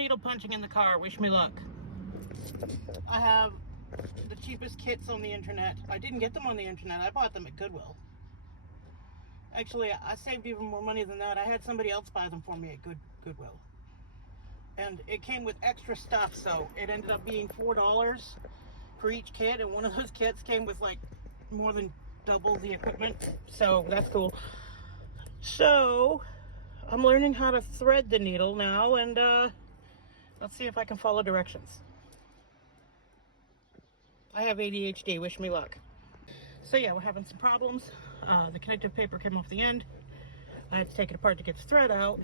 needle punching in the car. Wish me luck. I have the cheapest kits on the internet. I didn't get them on the internet. I bought them at Goodwill. Actually, I saved even more money than that. I had somebody else buy them for me at Goodwill. And it came with extra stuff, so it ended up being $4 for each kit. And one of those kits came with like more than double the equipment. So that's cool. So I'm learning how to thread the needle now, and let's see if I can follow directions. I have ADHD, wish me luck. So yeah, we're having some problems. The connective paper came off the end. I had to take it apart to get the thread out.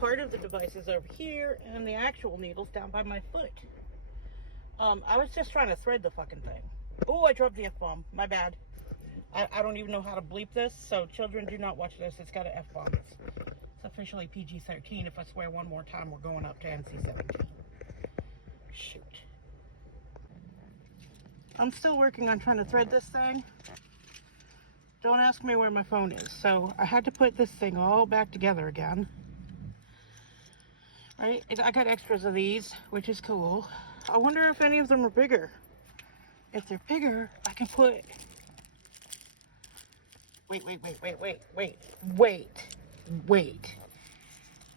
Part of the device is over here, and the actual needle's down by my foot. I was just trying to thread the fucking thing. Oh, I dropped the F-bomb. My bad. I don't even know how to bleep this, so children, do not watch this. It's got an F-bomb. It's officially PG-13. If I swear one more time, we're going up to NC-17. Shoot. I'm still working on trying to thread this thing. Don't ask me where my phone is. So I had to put this thing all back together again. Right? I got extras of these, which is cool. I wonder if any of them are bigger. If they're bigger, I can put... Wait.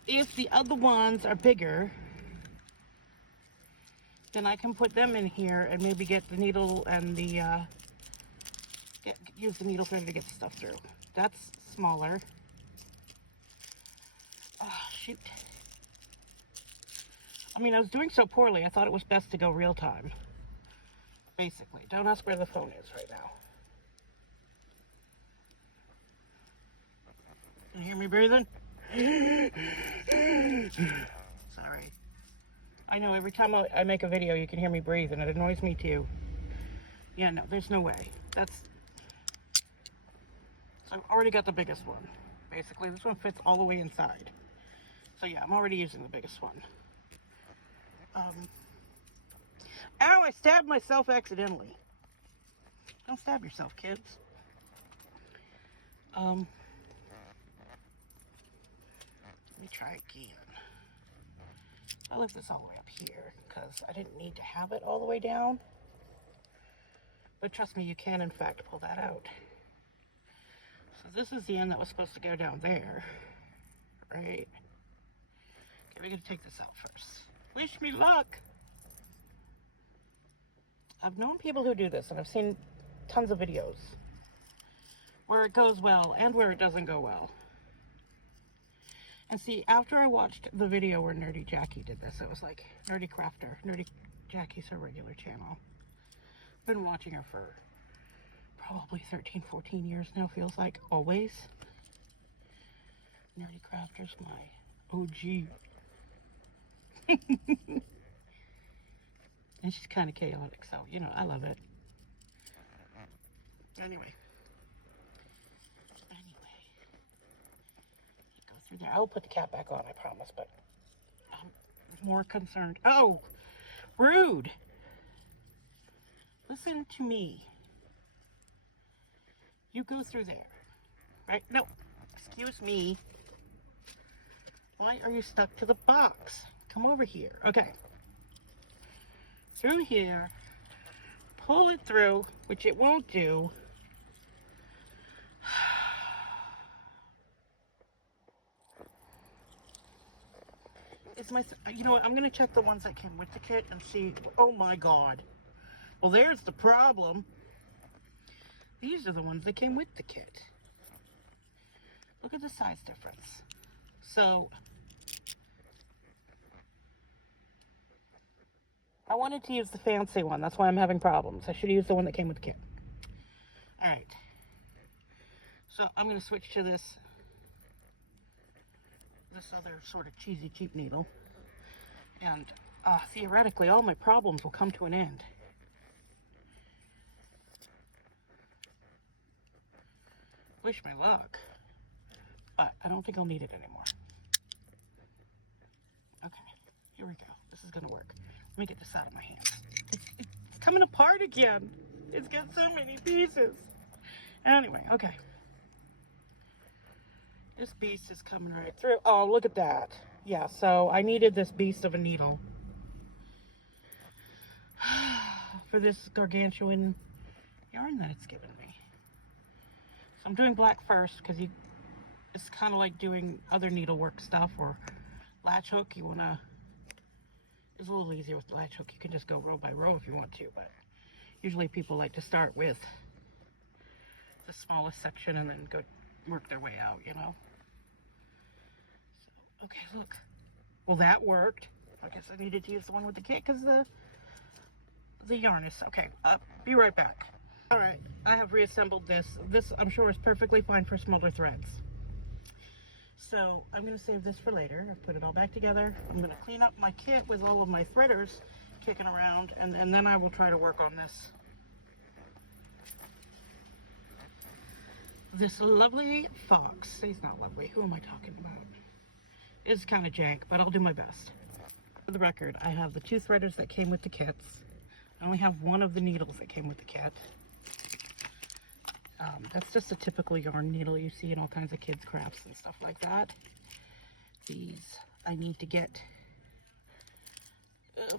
If the other ones are bigger, then I can put them in here and maybe get the needle and the, use the needle thread to get the stuff through. That's smaller. Oh, shoot. I mean, I was doing so poorly, I thought it was best to go real time. Basically. Don't ask where the phone is right now. Can you hear me breathing? Sorry. I know every time I make a video, you can hear me breathe, and it annoys me too. Yeah, no, there's no way. So I've already got the biggest one. Basically, this one fits all the way inside. So yeah, I'm already using the biggest one. Ow, I stabbed myself accidentally. Don't stab yourself, kids. Let me try again. I left this all the way up here because I didn't need to have it all the way down. But trust me, you can in fact pull that out. So this is the end that was supposed to go down there. Right? Okay, we're gonna take this out first. Wish me luck! I've known people who do this, and I've seen tons of videos where it goes well and where it doesn't go well. And see, after I watched the video where Nerdy Jackie did this, it was like Nerdy Crafter. Nerdy Jackie's her regular channel. I've been watching her for probably 13, 14 years now, feels like. Always. Nerdy Crafter's my OG. And she's kind of chaotic, so, you know, I love it. Anyway. Go through there. I'll put the cap back on, I promise, but I'm more concerned. Oh! Rude! Listen to me. You go through there. Right? No. Excuse me. Why are you stuck to the box? Come over here. Okay. Through here. Pull it through, which it won't do. It's my... You know what? I'm going to check the ones that came with the kit and see... Oh my god. Well, there's the problem. These are the ones that came with the kit. Look at the size difference. So... I wanted to use the fancy one. That's why I'm having problems. I should use the one that came with the kit. Alright. So I'm going to switch to this other sort of cheesy cheap needle. And theoretically, all my problems will come to an end. Wish me luck. But I don't think I'll need it anymore. Okay. Here we go. This is going to work. Let me get this out of my hands. It's coming apart again. It's got so many pieces. Anyway, okay. This beast is coming right through. Oh, look at that. Yeah, so I needed this beast of a needle for this gargantuan yarn that it's given me. So I'm doing black first because it's kind of like doing other needlework stuff or latch hook. You want to, it's a little easier with the latch hook. You can just go row by row if you want to, but usually people like to start with the smallest section and then go work their way out, you know. So, okay, look. Well, that worked. I guess I needed to use the one with the kit because the yarn is, okay, I'll be right back. All right, I have reassembled this. This, I'm sure, is perfectly fine for smaller threads. So I'm going to save this for later. I've put it all back together. I'm going to clean up my kit with all of my threaders kicking around, and then I will try to work on this lovely fox. He's not lovely. Who am I talking about? It's kind of jank, but I'll do my best. For the record, I have the 2 threaders that came with the kits. I only have one of the needles that came with the kit. That's just a typical yarn needle you see in all kinds of kids' crafts and stuff like that. These I need to get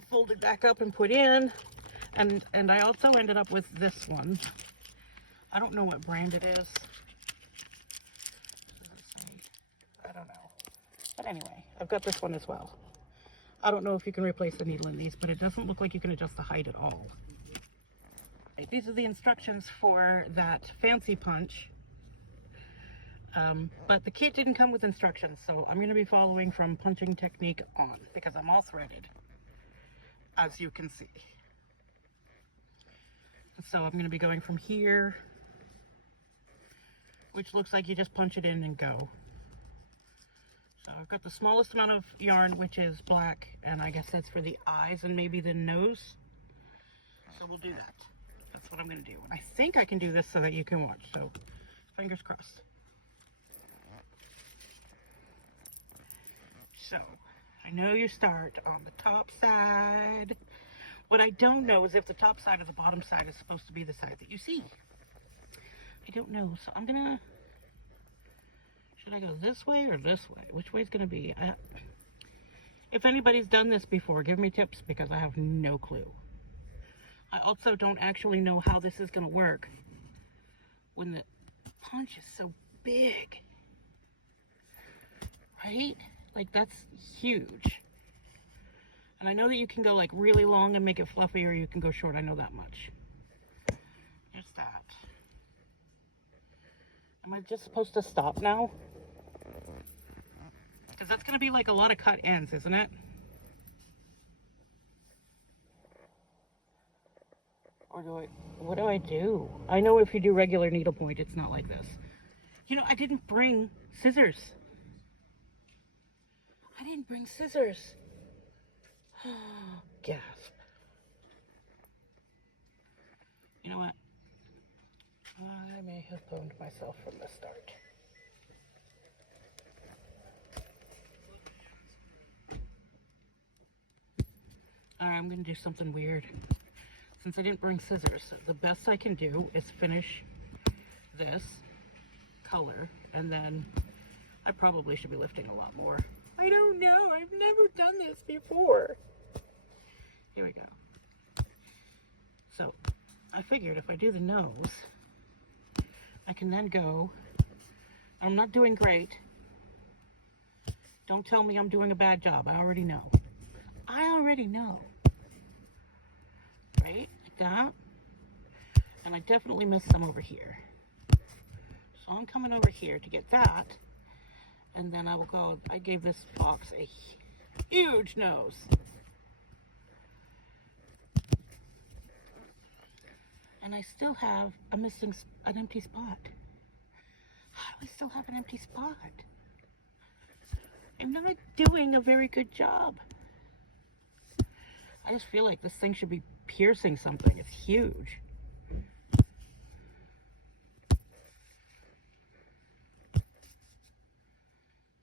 folded back up and put in. And I also ended up with this one. I don't know what brand it is. I don't know. But anyway, I've got this one as well. I don't know if you can replace the needle in these, but it doesn't look like you can adjust the height at all. These are the instructions for that fancy punch. But the kit didn't come with instructions, so I'm going to be following from punching technique on because I'm all threaded, as you can see. So I'm going to be going from here, which looks like you just punch it in and go. So I've got the smallest amount of yarn, which is black, and I guess that's for the eyes and maybe the nose. So we'll do that. That's what I'm going to do. And I think I can do this so that you can watch. So fingers crossed. So I know you start on the top side. What I don't know is if the top side or the bottom side is supposed to be the side that you see. I don't know. So I'm going to... Should I go this way or this way? Which way is going to be? If anybody's done this before, give me tips because I have no clue. I also don't actually know how this is going to work when the punch is so big. Right? Like, that's huge. And I know that you can go like really long and make it fluffy, or you can go short. I know that much. There's that. Am I just supposed to stop now? Because that's going to be like a lot of cut ends, isn't it? Or what do I do? I know if you do regular needlepoint, it's not like this. You know, I didn't bring scissors. I didn't bring scissors. Gasp. You know what? I may have boned myself from the start. Alright, I'm going to do something weird. Since I didn't bring scissors, the best I can do is finish this color, and then I probably should be lifting a lot more. I don't know. I've never done this before. Here we go. So, I figured if I do the nose, I can then go. I'm not doing great. Don't tell me I'm doing a bad job. I already know. I already know. Right? Like that. And I definitely missed some over here. So I'm coming over here to get that. And then I will go, I gave this box a huge nose. And I still have an empty spot. How do I still have an empty spot? I'm not doing a very good job. I just feel like this thing should be piercing something. It's huge.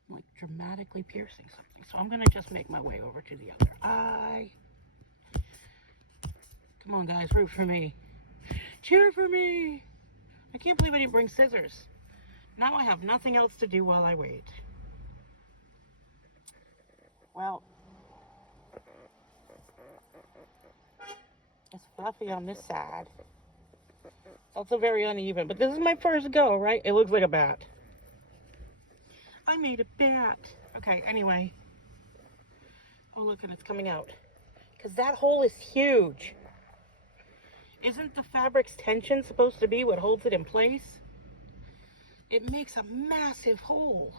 Like dramatically piercing something. So I'm going to just make my way over to the other eye. Come on, guys, root for me. Cheer for me. I can't believe I didn't bring scissors. Now I have nothing else to do while I wait. Well, it's fluffy on this side. It's also very uneven, but this is my first go, right? It looks like a bat. I made a bat. Okay, anyway. Oh, look, and it's coming out. Because that hole is huge. Isn't the fabric's tension supposed to be what holds it in place? It makes a massive hole.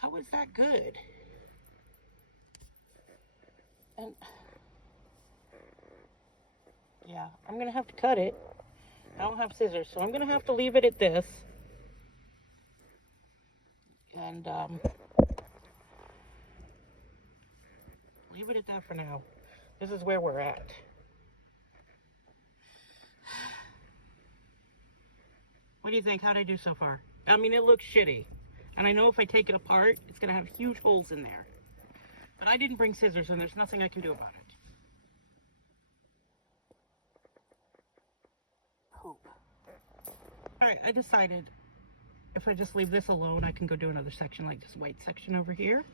How is that good? And yeah, I'm gonna have to cut it. I don't have scissors, so I'm gonna have to leave it at this. And leave it at that for now. This is where we're at. What do you think? How'd I do so far? I mean, it looks shitty. And I know if I take it apart, it's gonna have huge holes in there. But I didn't bring scissors, and there's nothing I can do about it. Poop. Alright, I decided if I just leave this alone, I can go do another section like this white section over here.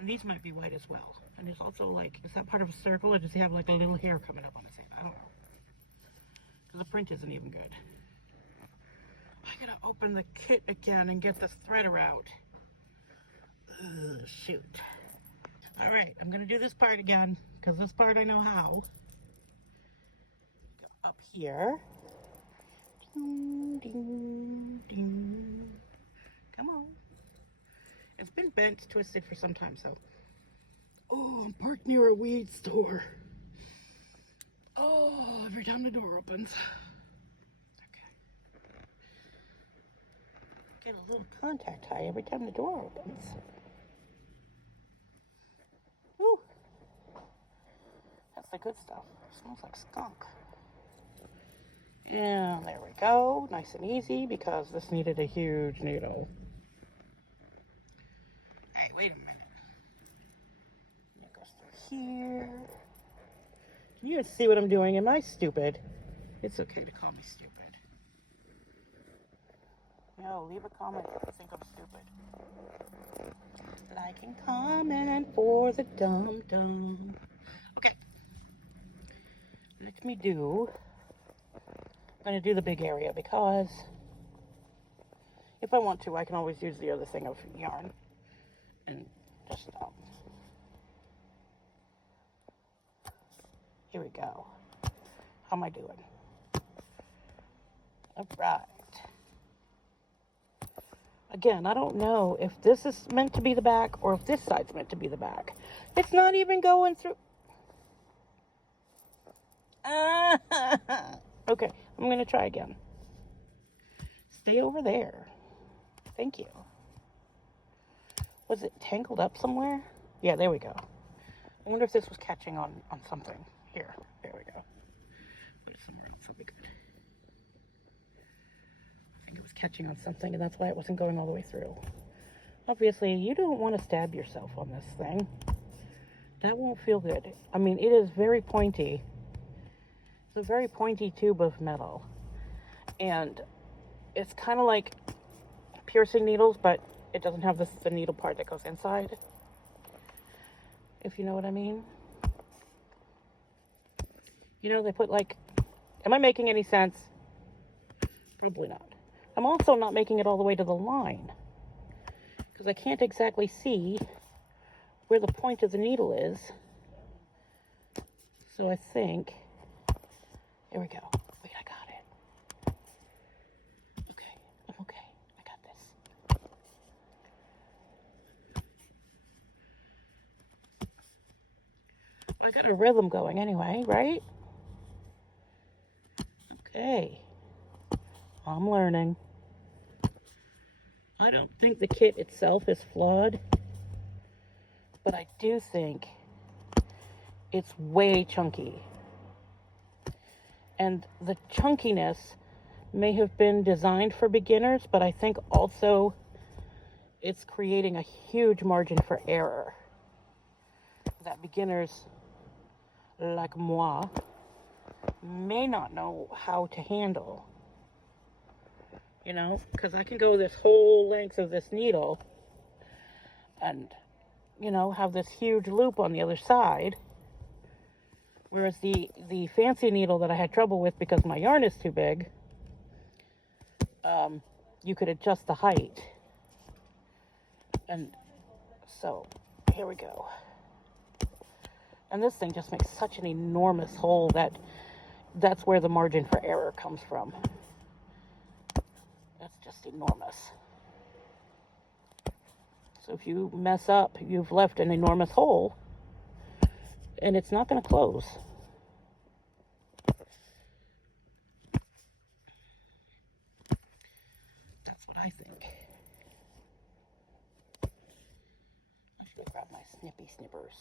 And these might be white as well. And there's also like, is that part of a circle, or does he have like a little hair coming up on his head? I don't know. Because the print isn't even good. I gotta open the kit again and get this threader out. Ugh, shoot. Alright, I'm gonna do this part again, because this part I know how. Go up here. Ding, ding, ding. Come on. It's been bent, twisted for some time, so. Oh, I'm parked near a weed store. Oh, every time the door opens. Okay. Get a little contact high every time the door opens. Ooh. That's the good stuff. It smells like skunk. And there we go. Nice and easy, because this needed a huge needle. Hey, wait a minute. It goes through here. Can you guys see what I'm doing? Am I stupid? It's okay to call me stupid. No, leave a comment if you think I'm stupid. Like and comment for the dum-dum. Okay. Let me do... I'm going to do the big area, because if I want to, I can always use the other thing of yarn and just here we go. How am I doing? All right. Again, I don't know if this is meant to be the back or if this side's meant to be the back. It's not even going through. Okay, I'm going to try again. Stay over there. Thank you. Was it tangled up somewhere? Yeah, there we go. I wonder if this was catching on something. Here, there we go. Put it somewhere else, will be good. I think it was catching on something, and that's why it wasn't going all the way through. Obviously, you don't want to stab yourself on this thing. That won't feel good. I mean, it is very pointy. It's a very pointy tube of metal, and it's kind of like piercing needles, but it doesn't have the needle part that goes inside, if you know what I mean. You know, they put like, am I making any sense? Probably not. I'm also not making it all the way to the line, because I can't exactly see where the point of the needle is. So I think, there we go. Wait, I got it. Okay, I'm okay. I got this. Well, I got a rhythm going anyway, right? Okay. I'm learning. I don't think the kit itself is flawed, but I do think it's way chunky. And the chunkiness may have been designed for beginners, but I think also it's creating a huge margin for error that beginners like moi may not know how to handle. You know, because I can go this whole length of this needle and you know, have this huge loop on the other side. Whereas the fancy needle that I had trouble with because my yarn is too big, you could adjust the height. And so, here we go. And this thing just makes such an enormous hole that's where the margin for error comes from. That's just enormous. So if you mess up, you've left an enormous hole, and it's not going to close. That's what I think. I should have grabbed my snippers.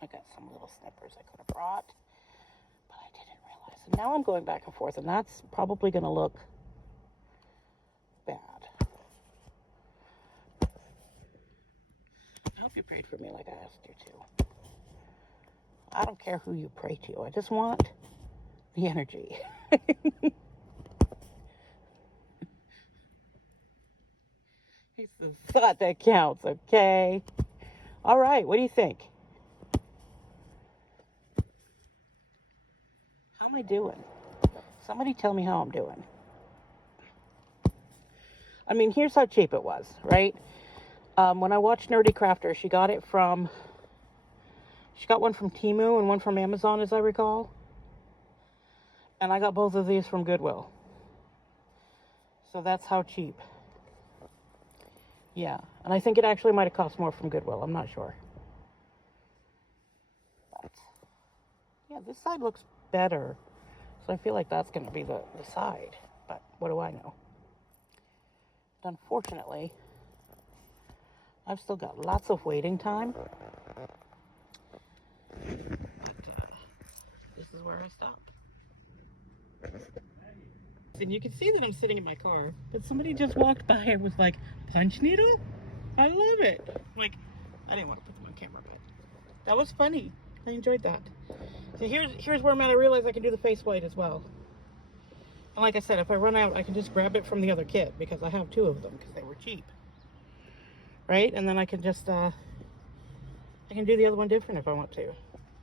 I got some little snippers I could have brought, but I didn't realize. And now I'm going back and forth, and that's probably going to look bad. I hope you prayed for me like I asked you to. I don't care who you pray to. I just want the energy. It's the thought that counts, okay? All right, what do you think? How am I doing? Somebody tell me how I'm doing. I mean, here's how cheap it was, right? When I watched Nerdy Crafter, she got one from Temu and one from Amazon, as I recall. And I got both of these from Goodwill. So that's how cheap. Yeah, and I think it actually might have cost more from Goodwill. I'm not sure. But, yeah, this side looks better. So I feel like that's going to be the side. But what do I know? Unfortunately, I've still got lots of waiting time. But this is where I stop. And you can see that I'm sitting in my car, but somebody just walked by and was like, punch needle? I love it. Like, I didn't want to put them on camera, but that was funny. I enjoyed that. So here's where I'm at. I realize I can do the face white as well. And like I said, if I run out, I can just grab it from the other kit because I have 2 of them because they were cheap. Right? And then I can just, I can do the other one different if I want to.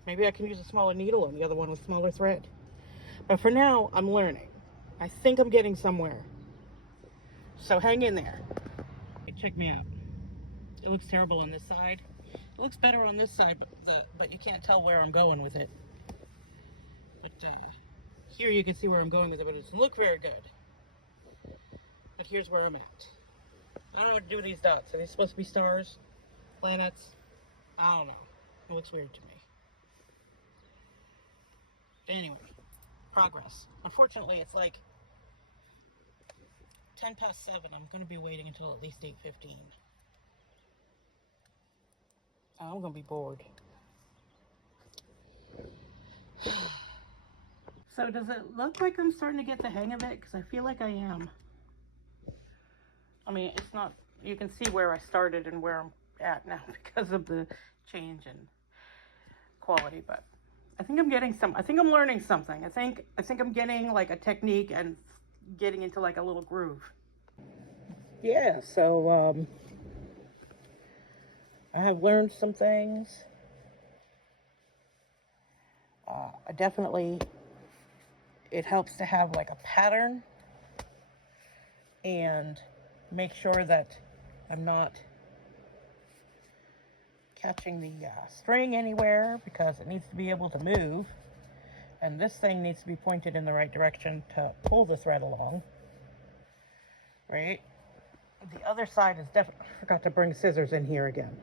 Maybe I can use a smaller needle on the other one with smaller thread. But for now, I'm learning. I think I'm getting somewhere. So hang in there. Check me out. It looks terrible on this side. It looks better on this side, but you can't tell where I'm going with it. But here you can see where I'm going with it, but it doesn't look very good. But here's where I'm at. I don't know what to do with these dots. Are they supposed to be stars? Planets? I don't know. It looks weird to me. But anyway, progress. Unfortunately, it's like 10 past 7. I'm going to be waiting until at least 8:15. I'm going to be bored. So does it look like I'm starting to get the hang of it? Because I feel like I am. I mean, it's not, you can see where I started and where I'm at now because of the change in quality, but I think I'm getting I think I'm learning something. I think I'm getting like a technique and getting into like a little groove. Yeah, so I have learned some things. It helps to have like a pattern and make sure that I'm not catching the string anywhere because it needs to be able to move, and this thing needs to be pointed in the right direction to pull the thread along, right? The other side is definitely, I forgot to bring scissors in here again.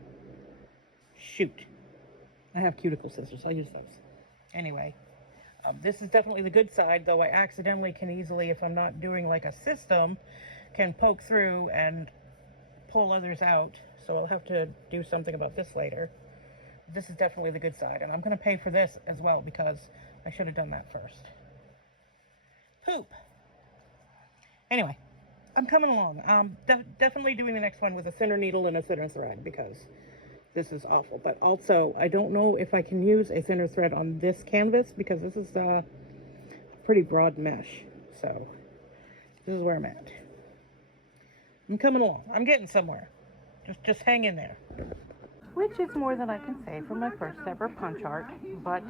Shoot. I have cuticle scissors, I'll use those. Anyway, this is definitely the good side, though I accidentally can easily, if I'm not doing like a system, can poke through and pull others out. So I'll have to do something about this later. This is definitely the good side, and I'm going to pay for this as well because I should have done that first. Poop. Anyway, I'm coming along. Definitely doing the next one with a thinner needle and a thinner thread because this is awful. But also, I don't know if I can use a thinner thread on this canvas because this is a pretty broad mesh. So this is where I'm at. I'm coming along. I'm getting somewhere. Just hang in there. which is more than I can say for my first ever punch art. But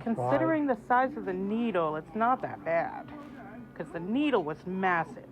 considering the size of the needle, it's not that bad, because the needle was massive.